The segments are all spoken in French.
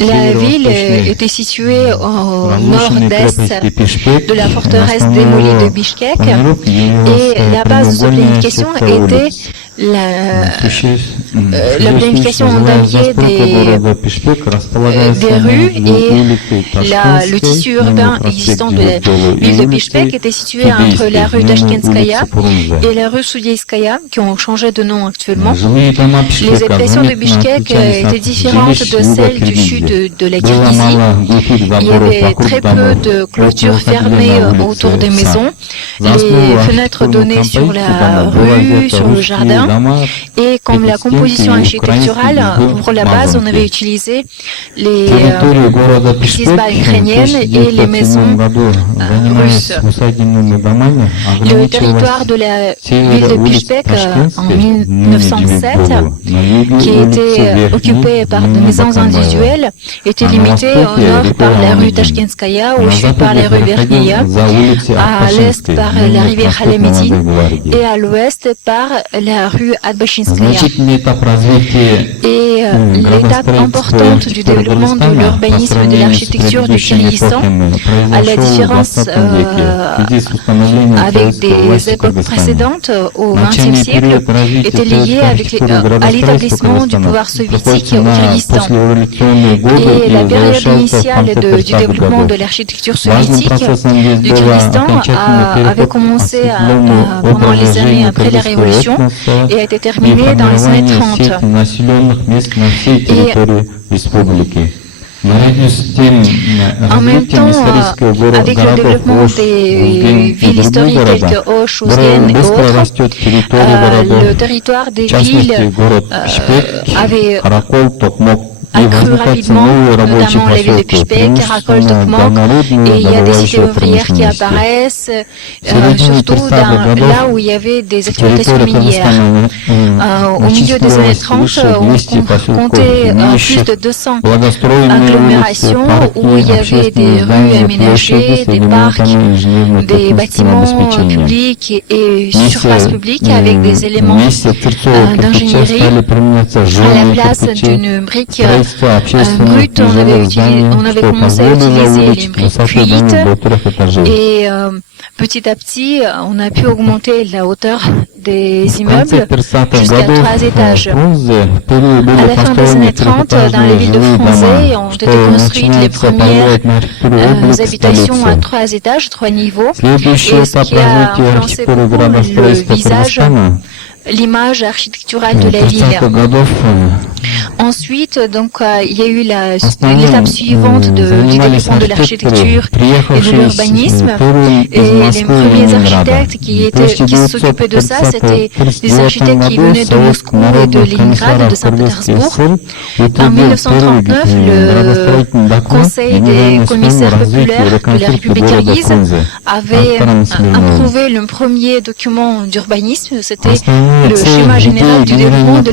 La ville était située au nord-est de la forteresse démolie de Bishkek et la base de sa planification était la planification endaillée des rues et le tissu urbain existant de la ville de Bishkek était situé entre la rue Tashkentskaya et la rue Soudieïskaya, qui ont changé de nom actuellement. Les habitations de Bishkek étaient différentes de celles du sud de la Kirghizie. Il y avait très peu de clôtures fermées autour des maisons. Les fenêtres donnaient sur la rue, sur le jardin. Et comme la composition architecturale, pour la base, on avait utilisé les sisbas ukrainiennes et les maisons russes. Le territoire de la ville de Bishkek en 1907, qui était occupé par des maisons individuelles, était limité au nord par la rue Tashkentskaya, au sud par la rue Verkhneya, à l'est par la rivière Khalamiti et à l'ouest par la rue Adbachinskaya. Et l'étape importante du développement de l'urbanisme et de l'architecture du Kirghizistan, à la différence avec des époques précédentes au XXe siècle, était liée à l'établissement du pouvoir soviétique au Kirghizistan. Et la période initiale du développement de l'architecture soviétique du Kirghizistan avait commencé pendant les années après la Révolution et a été terminée dans les années 30. Et en même temps, avec le développement des villes historiques telles que Osh, Ouzgen et autres, le territoire des villes avait accru rapidement, notamment la ville de Bishkek, Karakol, Tokmok, et il y a des cités ouvrières qui apparaissent, surtout là où il y avait des exploitations minières. Au milieu des années 30, on comptait plus de 200 agglomérations où il y avait des rues aménagées, des parcs, des bâtiments publics et surfaces publiques avec des éléments d'ingénierie à la place d'une brique brut, on avait commencé à utiliser les briques cuites et petit à petit, on a pu augmenter la hauteur des immeubles jusqu'à 3 étages. À la fin des années 30, dans les villes de Frunze ont été construites les premières habitations à 3 étages, 3 niveaux, et ce qui a influencé beaucoup le visage, l'image architecturale de la ville. Ensuite, donc, il y a eu l'étape suivante du développement de l'architecture et de l'urbanisme. Et les premiers architectes qui s'occupaient de ça, c'était des architectes qui venaient de Moscou et de Leningrad et de Saint-Pétersbourg. En 1939, le Conseil des commissaires populaires de la République kirghize avait approuvé le premier document d'urbanisme. C'était le schéma général du développement de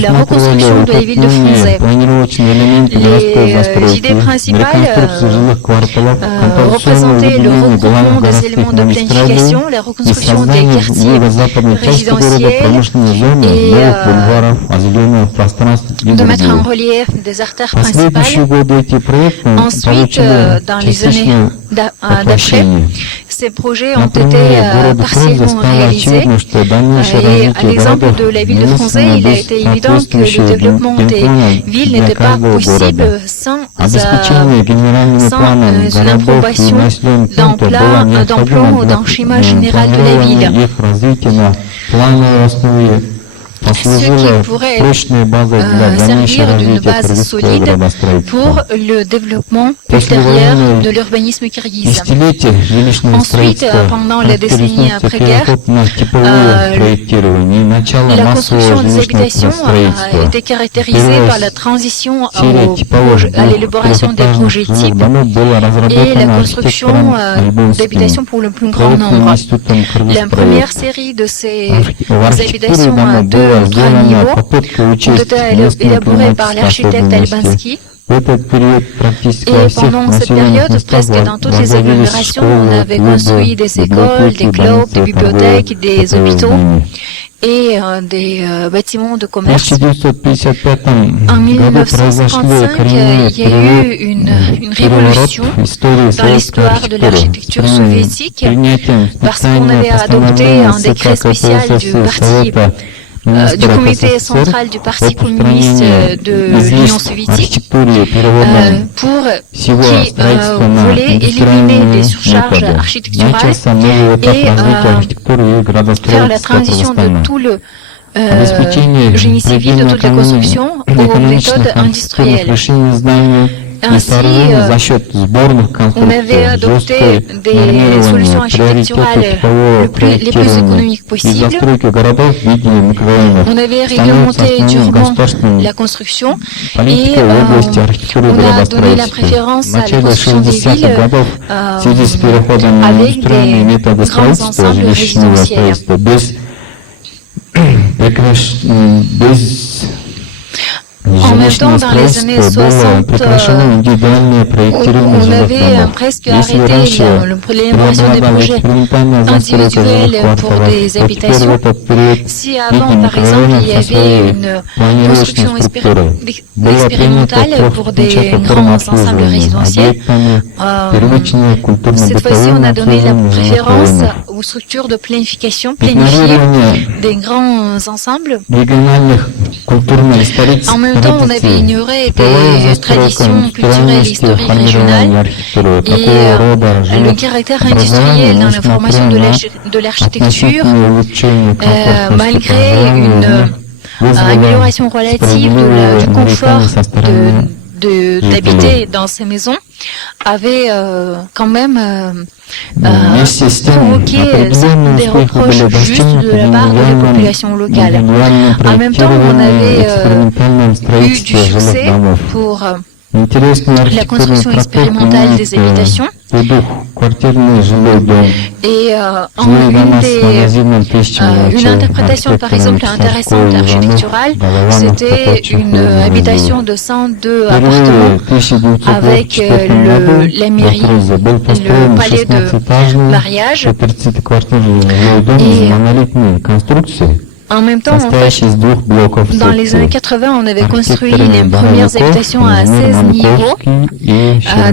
la reconstruction de la ville de Frunze. Les idées principales représentaient le regroupement des éléments de planification, la reconstruction des quartiers résidentiels et de mettre en relief des artères principales. Ensuite, dans les années d'après, ces projets ont été partiellement réalisés. Et à l'exemple de la ville de Frunze, il a été évident que le développement des villes n'était pas possible sans une approbation d'un plan ou d'un schéma général de la ville. Ce qui pourrait servir d'une base solide pour le développement ultérieur de l'urbanisme kirghize. Ensuite, pendant la décennie après-guerre, la construction des habitations a été caractérisée par la transition à l'élaboration des projets types et la construction d'habitations pour le plus grand nombre. La première série de ces habitations à 2 ou 3 niveaux ont été élaborées par l'architecte Albansky. Et pendant cette période, presque dans toutes les agglomérations, on avait construit des écoles, des clubs, des bibliothèques, des hôpitaux. et des bâtiments de commerce. En 1955, il y a eu une révolution dans l'histoire de l'architecture soviétique parce qu'on avait adopté un décret spécial du comité central du Parti communiste de l'Union soviétique qui voulait éliminer les surcharges architecturales et faire la transition de tout le génie civil, de toute la construction aux méthodes industrielles. Ainsi, on avait adopté des solutions architecturales les plus économiques possibles. On avait réglementé durement la construction et on a donné la préférence à la construction des villes avec des grands ensembles résidentiels. En même temps, dans les années 60, on avait presque arrêté l'élaboration des projets individuels pour des habitations. Si avant, par exemple, il y avait une construction expérimentale pour des grands ensembles résidentiels, cette fois-ci, on a donné la préférence aux structures de planification planifiées des grands ensembles. En même temps, on avait ignoré des traditions culturelles et historiques régionales et le caractère industriel dans la formation de l'architecture, malgré une amélioration relative du confort d'habiter dans ces maisons, avait quand même provoqué des reproches justes de la part de la population locale. En même temps, on avait eu du succès pour la construction expérimentale des habitations. Et une interprétation, par exemple, intéressante architecturale, c'était une habitation de 102 appartements avec la mairie, le palais de mariage. Et en même temps, en fait, dans les années 80, on avait construit les premières habitations à 16 niveaux,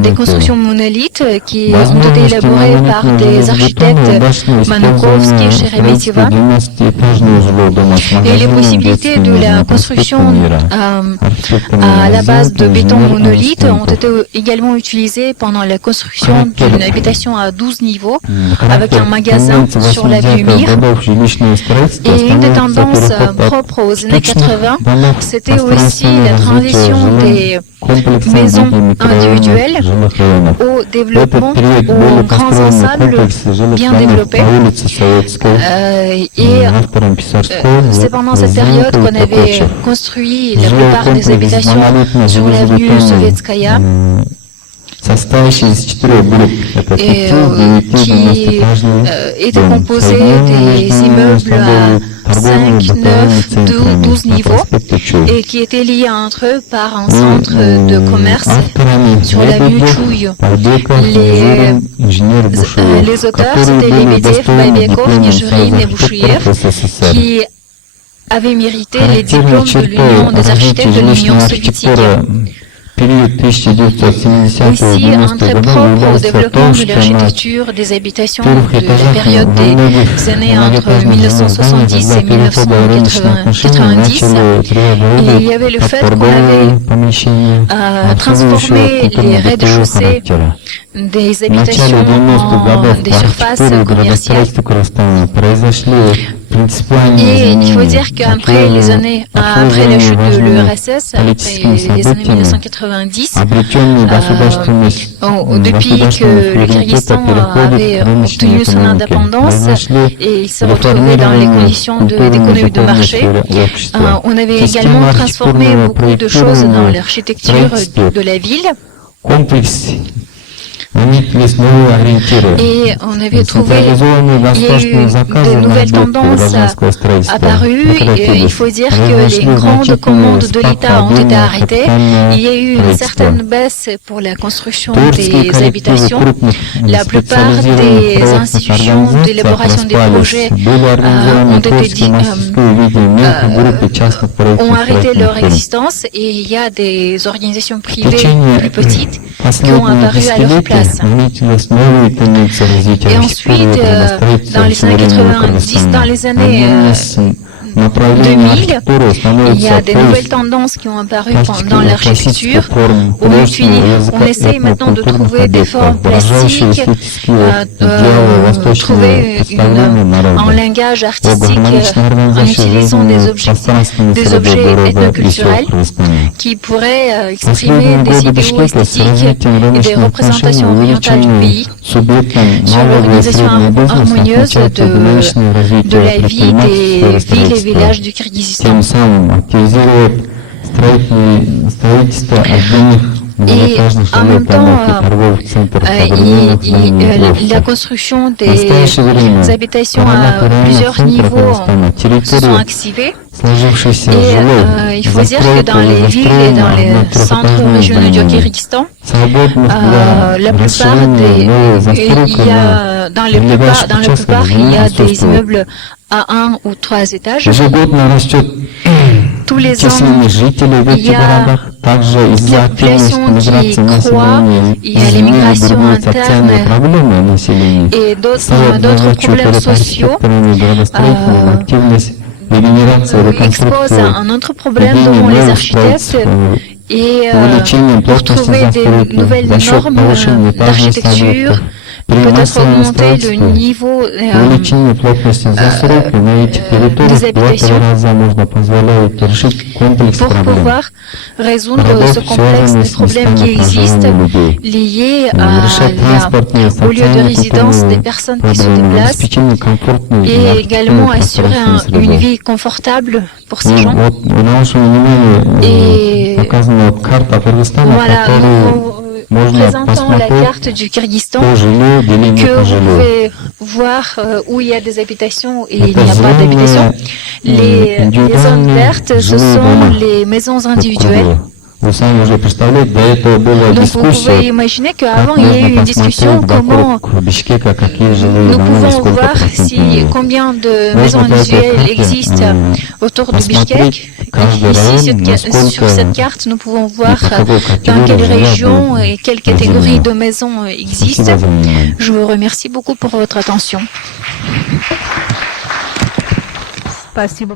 des constructions monolithes qui ont été élaborées par des architectes Manukovsky et Sheremetьева. Et les possibilités de la construction à la base de béton monolithe ont été également utilisées pendant la construction d'une habitation à 12 niveaux avec un magasin sur l'avenue Mir. Et une des tendances propres aux années 80, c'était aussi la transition des maisons individuelles au développement, aux grands ensembles bien développés. C'est pendant cette période qu'on avait construit la plupart des habitations sur l'avenue Sovetskaya, qui était composé des immeubles à 5, 9, 12 niveaux et qui étaient liés entre eux par un centre de commerce sur l'avenue Chouille. Les auteurs, c'était Lebedev, Babiakov, Nejurin et Bouchouyev, qui avaient mérité les diplômes de l'Union des architectes de l'Union soviétique. Aussi, un trait propre au développement de l'architecture des habitations de la période des années entre 1970 et 1990. Et il y avait le fait qu'on avait transformé les rez-de-chaussée des habitations en des surfaces commerciales. Et il faut dire qu'après les années, après la chute de l'URSS, après les années 1990, depuis que le Kyrgyzstan avait obtenu son indépendance et il s'est retrouvé dans les conditions d'économie de marché, on avait également transformé beaucoup de choses dans l'architecture de la ville. Et on avait trouvé, il y a eu de nouvelles tendances apparues. Il faut dire que les grandes commandes de l'État ont été arrêtées. Il y a eu une certaine baisse pour la construction des habitations. La plupart des institutions d'élaboration des projets ont arrêté leur existence et il y a des organisations privées plus petites qui ont apparu à leur place. Et ensuite, dans les années 90, dans les années 2000, il y a des nouvelles tendances qui ont apparu dans l'architecture. On essaye maintenant de trouver des formes plastiques, trouver un langage artistique en utilisant des objets ethnoculturels qui pourraient exprimer des idéaux esthétiques et des représentations orientales du pays sur l'organisation harmonieuse de la vie des villes et villages du Kyrgyzstan. Et en même temps, la construction des habitations à plusieurs niveaux se sont activées. Et il faut dire que dans les villes et dans les centres régionaux du Kyrgyzstan, la plupart il y a des immeubles à 1 ou 3 étages. Tous les ans, il y a la population qui croît, il y a l'immigration interne et d'autres problèmes sociaux exposent un autre problème devant les architectes. Et pour trouver des nouvelles normes d'architecture, peut-être augmenter le niveau des habitations pour pouvoir résoudre ce complexe des problèmes qui existent liés au lieu de résidence des personnes qui se déplacent et également assurer une vie confortable pour ces gens. Et voilà, présentant la carte du Kyrgyzstan, que vous pouvez voir où il y a des habitations et il n'y a pas d'habitations. Les zones vertes, ce sont les maisons individuelles. Donc vous pouvez imaginer qu'avant il y a eu une discussion comment nous pouvons voir combien de maisons individuelles existent autour de Bishkek. Ici, sur cette carte, nous pouvons voir dans quelle région et quelle catégorie de maisons existent. Je vous remercie beaucoup pour votre attention.